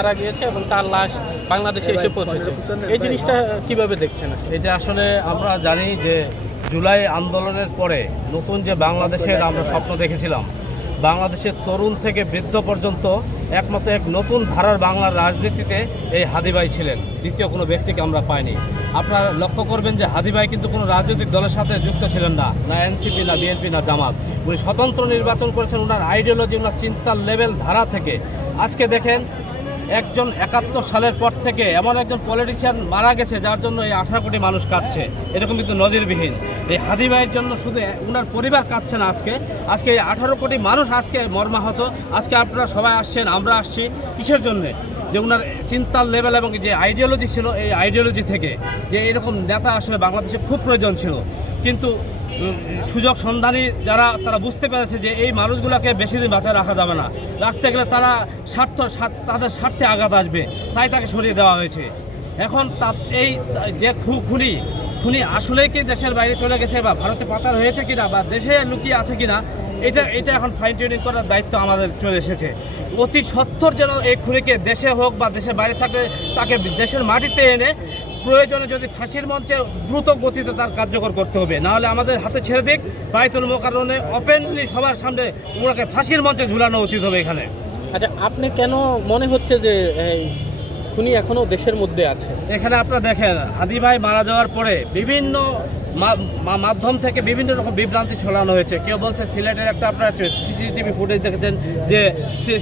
মারা গিয়েছে এবং তার লাশ বাংলাদেশে এসে পৌঁছেছে। এই জিনিসটা কীভাবে দেখছেন এটা আসলে আমরা জানি যে জুলাই আন্দোলনের পরে নতুন যে বাংলাদেশের আমরা স্বপ্ন দেখেছিলাম, বাংলাদেশের তরুণ থেকে বৃদ্ধ পর্যন্ত একমাত্র এক নতুন ধারার বাংলার রাজনীতিতে এই হাদিবাই ছিলেন। দ্বিতীয় কোনো ব্যক্তিকে আমরা পাইনি। আপনারা লক্ষ্য করবেন যে হাদিবাই কিন্তু কোনো রাজনৈতিক দলের সাথে যুক্ত ছিলেন না না এনসিপি, না বিএনপি, না জামাত। উনি স্বতন্ত্র নির্বাচন করেছেন ওনার আইডিওলজি ওনার চিন্তার লেভেল ধারা থেকে। আজকে দেখেন একজন একাত্তর সালের পর থেকে এমন একজন পলিটিশিয়ান মারা গেছে, যার জন্য এই আঠারো কোটি মানুষ কাঁদছে। এরকম কিন্তু নজিরবিহীন। এই হাদি ভাইয়ের জন্য শুধু ওনার পরিবার কাঁদছে না আজকে। আজকে এই আঠারো কোটি মানুষ আজকে মর্মাহত। আজকে আপনারা সবাই আসছেন, আমরা আসছি কিসের জন্যে? যে ওনার চিন্তার লেভেল এবং যে আইডিওলজি ছিল, এই আইডিওলজি থেকে যে এরকম নেতা আসলে বাংলাদেশে খুব প্রয়োজন ছিল। কিন্তু সুযোগ সন্ধানী যারা, তারা বুঝতে পেরেছে যে এই মানুষগুলোকে বেশি দিন বাঁচায় রাখা যাবে না। রাখতে গেলে তারা স্বার্থ তাদের স্বার্থে আঘাত আসবে। তাই তাকে সরিয়ে দেওয়া হয়েছে। এখন তা এই, যে খুনি খুনি আসলেই কি দেশের বাইরে চলে গেছে বা ভারতে পাচার হয়েছে কিনা বা দেশে লুকিয়ে আছে কিনা, এটা এটা এখন ফাইন টিউনিং করার দায়িত্ব আমাদের চলে এসেছে। অতি সত্তর যেন এই খুনিকে দেশে হোক বা দেশের বাইরে থাকলে তাকে দেশের মাটিতে এনে প্রয়োজনে যদি ফাঁসির মঞ্চে দ্রুত গতিতে তার কার্যকর করতে হবে নাহলে আমাদের হাতে ছেড়ে দিক। বাইতুল মোকারণে ওপেনলি সবার সামনে ওনাকে ফাঁসির মঞ্চে ঝুলানো উচিত হবে এখানে। আচ্ছা আপনি কেন মনে হচ্ছে যে খুনি এখনও দেশের মধ্যে আছে? এখানে আপনারা দেখেন হাদি ভাই মারা যাওয়ার পরে বিভিন্ন মাধ্যম থেকে বিভিন্ন রকম বিভ্রান্তি ছড়ানো হয়েছে। কেউ বলছে সিলেটের একটা আপনার সিসিটিভি ফুটেজ দেখেছেন যে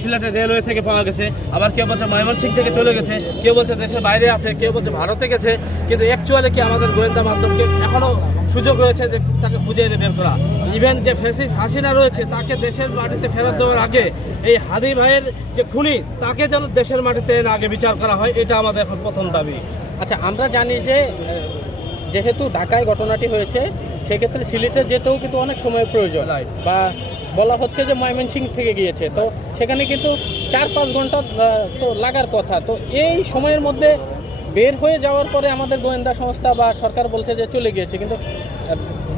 সিলেটের রেলওয়ে থেকে পাওয়া গেছে। আবার কেউ বলছে ময়মনসিংহ থেকে চলে গেছে। কেউ বলছে দেশের বাইরে আছে, কেউ বলছে ভারতে গেছে। কিন্তু অ্যাকচুয়ালি কি আমাদের গোয়েন্দা মাধ্যমকে এখনও সুযোগ রয়েছে যে তাকে খুঁজে এনে বের করা? ইভেন যে ফেসিস হাসিনা রয়েছে, তাকে দেশের মাটিতে ফেরত দেওয়ার আগে এই হাদি ভাইয়ের যে খুনি, তাকে যেন দেশের মাটিতে আগে বিচার করা হয়, এটা আমাদের এখন প্রথম দাবি। আচ্ছা আমরা জানি যে যেহেতু ঢাকায় ঘটনাটি হয়েছে সেক্ষেত্রে সিলেটে যেতেও কিন্তু অনেক সময় প্রয়োজন. বা বলা হচ্ছে যে ময়মনসিং থেকে গিয়েছে। তো সেখানে কিন্তু চার পাঁচ ঘণ্টা তো লাগার কথা। তো এই সময়ের মধ্যে বের হয়ে যাওয়ার পরে আমাদের গোয়েন্দা সংস্থা বা সরকার বলছে যে চলে গিয়েছে। কিন্তু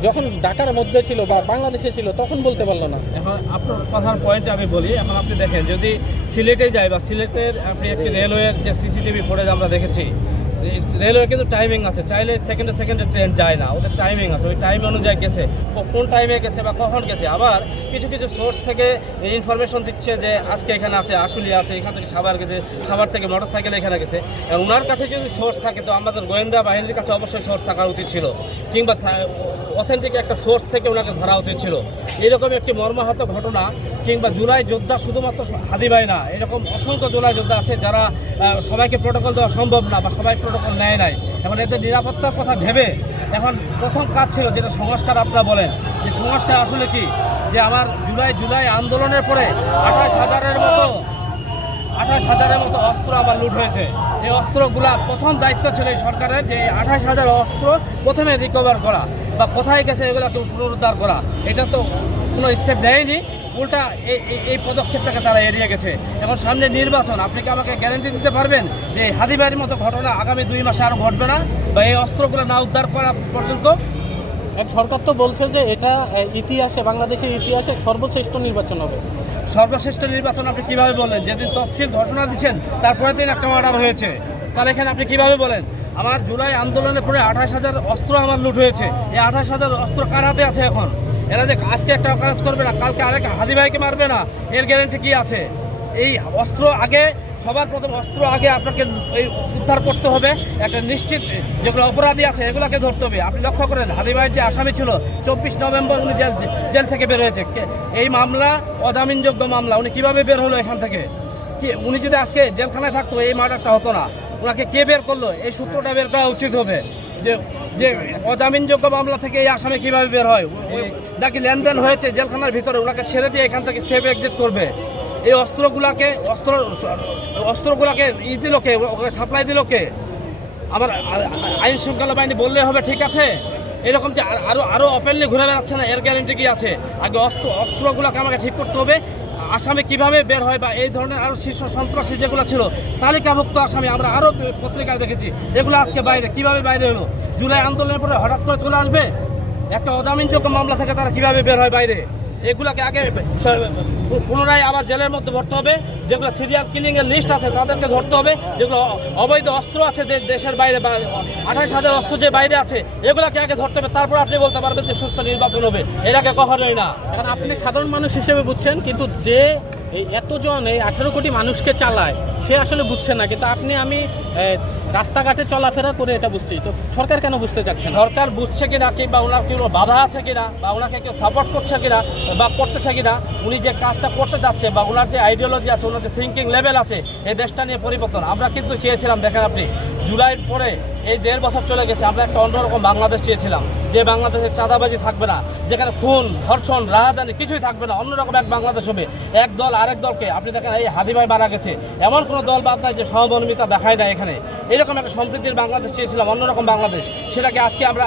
যখন ঢাকার মধ্যে ছিল বা বাংলাদেশে ছিল তখন বলতে পারল না। এখন আপনার কথার পয়েন্ট আমি বলি এখন আপনি দেখেন যদি সিলেটে যায় বা সিলেটের আপনি একটি রেলওয়ের যে সিসিটিভি ফুটেজ আমরা দেখেছি রেলওয়ে কিন্তু টাইমিং আছে। চাইলে সেকেন্ডে সেকেন্ডে ট্রেন যায় না। ওদের টাইমিং আছে। ওই টাইম অনুযায়ী গেছে। কোন টাইমে গেছে বা কখন গেছে? আবার কিছু কিছু সোর্স থেকে ইনফরমেশন দিচ্ছে যে আজকে এখানে আছে, আশুলিয়া আছে, এখান থেকে সাভার গেছে, সাভার থেকে মোটর সাইকেল এখানে গেছে। ওনার কাছে যদি সোর্স থাকে, তো আমাদের গোয়েন্দা বাহিনীর কাছে অবশ্যই সোর্স থাকা উচিত ছিল। কিংবা অথেন্টিক একটা সোর্স থেকে ওনাকে ধরা উচিত ছিল। এরকম একটি মর্মাহত ঘটনা, কিংবা জুলাই যোদ্ধা শুধুমাত্র হাদিবাই না, এরকম অসংখ্য জুলাই যোদ্ধা আছে যারা সবাইকে প্রোটোকল দেওয়া সম্ভব না বা সবাই প্রোটোকল নেয় নাই। এখন এদের নিরাপত্তার কথা ভেবে এখন প্রথম কাজ ছিল যেটা সংস্কার আপনারা বলেন। যে সংস্কার আসলে কি? যে আমার জুলাই জুলাই আন্দোলনের পরে আঠাশ হাজারের মতো, আঠাশ হাজারের মতো অস্ত্র আবার লুট হয়েছে। এই অস্ত্রগুলা প্রথম দায়িত্ব ছিল এই সরকারের যে আঠাশ হাজার অস্ত্র প্রথমে রিকভার করা বা কোথায় গেছে এগুলোকে পুনরুদ্ধার করা। এটা তো কোনো স্টেপ নেয়নি। উল্টা এই এই- পদক্ষেপটাকে তারা এড়িয়ে গেছে। এখন সামনে নির্বাচন আপনি কি আমাকে গ্যারেন্টি দিতে পারবেন যে হাদিবাড়ির মতো ঘটনা আগামী দুই মাসে আরও ঘটবে না? বা এই অস্ত্রগুলো না উদ্ধার করা পর্যন্ত? সরকার তো বলছে যে এটা ইতিহাসে বাংলাদেশের ইতিহাসে সর্বশ্রেষ্ঠ নির্বাচন হবে। সর্বশ্রেষ্ঠ নির্বাচন আপনি কীভাবে বলেন যেদিন তফসিল ঘোষণা দিচ্ছেন তারপরে দিন একটা অর্ডার হয়েছে। তাহলে এখানে আপনি কীভাবে বলেন? আমার জুলাই আন্দোলনের পরে আঠাশ হাজার অস্ত্র আমার লুট হয়েছে। এই আঠাশ হাজার অস্ত্র কার হাতে আছে এখন? এরা যে আজকে একটা কাজ করবে না, কালকে আরেক হাদি ভাইকে মারবে না, এর গ্যারেন্টি কি আছে? এই অস্ত্র আগে, সবার প্রথম অস্ত্র আগে আপনাকে এই উদ্ধার করতে হবে, একটা নিশ্চিত যেগুলো অপরাধী আছে, এগুলোকে ধরতে হবে। আপনি লক্ষ্য করেন, হাদি ভাইয়ের যে আসামি ছিল, চব্বিশ নভেম্বর উনি জেল জেল থেকে বের হয়েছে। এই মামলা অজামিনযোগ্য মামলা, উনি কীভাবে বের হলো এখান থেকে? কি, উনি যদি আজকে জেলখানায় থাকতো, এই মার্ডারটা হতো না। ওনাকে কে বের করল? এই সূত্রটা বের করা উচিত হবে। যে যে অজামিনযোগ্য মামলা থেকে এই আসামি কীভাবে বের হয়? নাকি লেনদেন হয়েছে জেলখানার ভিতরে, ওনাকে ছেড়ে দিয়ে এখান থেকে সেফ এক্সিট করবে? এই অস্ত্রগুলাকে, অস্ত্র, অস্ত্রগুলাকে ই দিল কে? ওকে সাপ্লাই দিল কে? আবার আইন শৃঙ্খলা বাহিনী বললে হবে ঠিক আছে? এরকম যে আর- আরও আরও ওপেনলি ঘুরে বেড়াচ্ছে না, এর গ্যারেন্টি কি আছে? আগে অস্ত্র, অস্ত্রগুলোকে আমাকে ঠিক করতে হবে আসামি কীভাবে বের হয় বা এই ধরনের আরও শীর্ষ সন্ত্রাসী যেগুলো ছিল, তালিকাভুক্ত আসামি আমরা আরও পত্রিকায় দেখেছি। এগুলো আজকে বাইরে, কীভাবে বাইরে হলো? জুলাই আন্দোলনের পরে হঠাৎ করে চলে আসবে? একটা অজামিনযোগ্য মামলা থেকে তারা কীভাবে বের হয় বাইরে? এগুলোকে আগে পুনরায় আবার জেলের মধ্যে ভরতে হবে। যেগুলো সিরিয়াল কিলিং এর লিস্ট আছে, তাদেরকে ধরতে হবে। যেগুলো অবৈধ অস্ত্র আছে দেশের বাইরে বা আঠাশ হাজার অস্ত্র যে বাইরে আছে, এগুলোকে আগে ধরতে হবে। তারপর আপনি বলতে পারবেন যে সুস্থ নির্বাচন হবে। আগে কখনোই না। এখন আপনি সাধারণ মানুষ হিসেবে বুঝছেন, কিন্তু যে এতজন, এই আঠেরো কোটি মানুষকে চালায়, সে আসলে বুঝছে না। কিন্তু আপনি, আমি রাস্তাঘাটে চলাফেরা করে এটা বুঝছি। তো সরকার কেন বুঝতে চাচ্ছে সরকার বুঝছে কিনা কিংবা ওনার কোনো বাধা আছে কিনা, বা ওনাকে কেউ সাপোর্ট করছে কিনা, বা করতেছে কিনা, উনি যে কাজটা করতে যাচ্ছে, বা ওনার যে আইডিওলজি আছে, ওনার যে থিঙ্কিং লেভেল আছে এই দেশটা নিয়ে পরিবর্তন। আমরা কিন্তু চেয়েছিলাম, দেখেন আপনি, জুলাইয়ের পরে এই দেড় বছর চলে গেছে, আমরা একটা অন্যরকম বাংলাদেশ চেয়েছিলাম। যে বাংলাদেশে চাঁদাবাজি থাকবে না, যেখানে খুন, ধর্ষণ, রাহাজানি কিছুই থাকবে না, অন্যরকম এক বাংলাদেশ হবে। এক দল আরেক দলকে, আপনি দেখেন এই হাদি ভাই মারা গেছে। এমন কোনো দল বাদ নাই যে সহমর্মিতা দেখায় না এখানে। এরকম একটা সম্প্রীতির বাংলাদেশ চেয়েছিলাম, অন্যরকম বাংলাদেশ। সেটাকে আজকে আমরা